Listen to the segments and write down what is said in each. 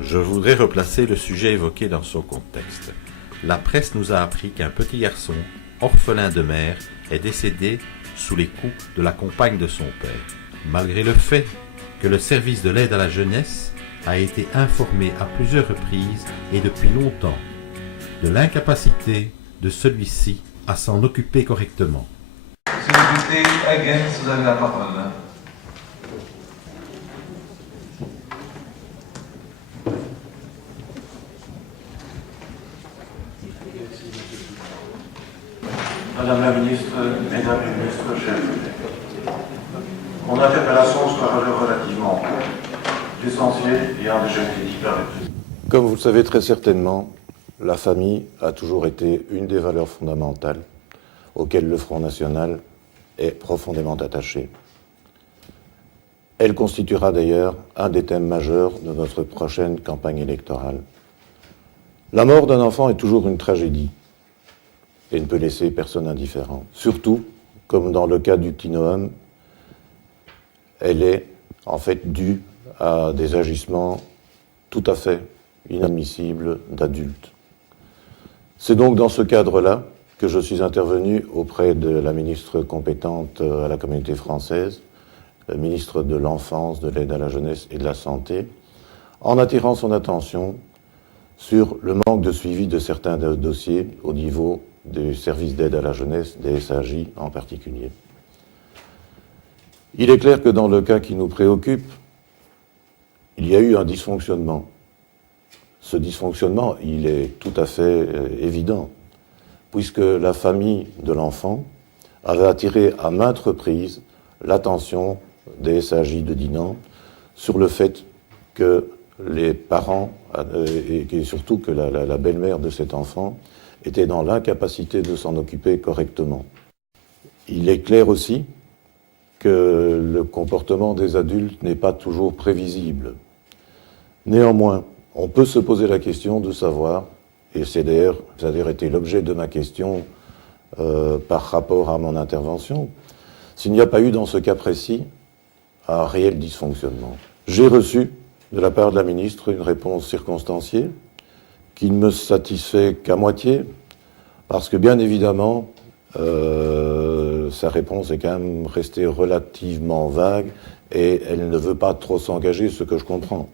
Je voudrais replacer le sujet évoqué dans son contexte. La presse nous a appris qu'un petit garçon, orphelin de mère, est décédé sous les coups de la compagne de son père, malgré le fait que le service de l'aide à la jeunesse a été informé à plusieurs reprises et depuis longtemps de l'incapacité de celui-ci à s'en occuper correctement. Monsieur le député Huggins, vous avez la parole. Madame la ministre, Mesdames les ministres, chers collègues, mon interpellation sera relativement courte. L'essentiel ayant déjà été dit par le président. Comme vous le savez très certainement, la famille a toujours été une des valeurs fondamentales auxquelles le Front National est profondément attaché. Elle constituera d'ailleurs un des thèmes majeurs de notre prochaine campagne électorale. La mort d'un enfant est toujours une tragédie et ne peut laisser personne indifférent. Surtout, comme dans le cas du petit Noam, elle est en fait due à des agissements tout à fait inadmissibles d'adultes. C'est donc dans ce cadre-là que je suis intervenu auprès de la ministre compétente à la communauté française, la ministre de l'Enfance, de l'Aide à la jeunesse et de la Santé, en attirant son attention sur le manque de suivi de certains dossiers au niveau des services d'aide à la jeunesse, des SAJ en particulier. Il est clair que dans le cas qui nous préoccupe, il y a eu un dysfonctionnement. Ce dysfonctionnement, il est tout à fait évident, puisque la famille de l'enfant avait attiré à maintes reprises l'attention des SAJ de Dinan sur le fait que les parents, et surtout que la belle-mère de cet enfant, étaient dans l'incapacité de s'en occuper correctement. Il est clair aussi que le comportement des adultes n'est pas toujours prévisible. Néanmoins, on peut se poser la question de savoir, et ça a d'ailleurs été l'objet de ma question par rapport à mon intervention, s'il n'y a pas eu dans ce cas précis un réel dysfonctionnement. J'ai reçu de la part de la ministre une réponse circonstanciée qui ne me satisfait qu'à moitié, parce que bien évidemment, sa réponse est quand même restée relativement vague et elle ne veut pas trop s'engager, ce que je comprends.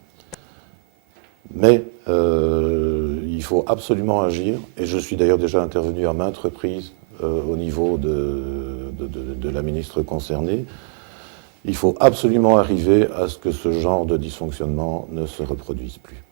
Mais il faut absolument agir, et je suis d'ailleurs déjà intervenu à maintes reprises au niveau de la ministre concernée. Il faut absolument arriver à ce que ce genre de dysfonctionnement ne se reproduise plus.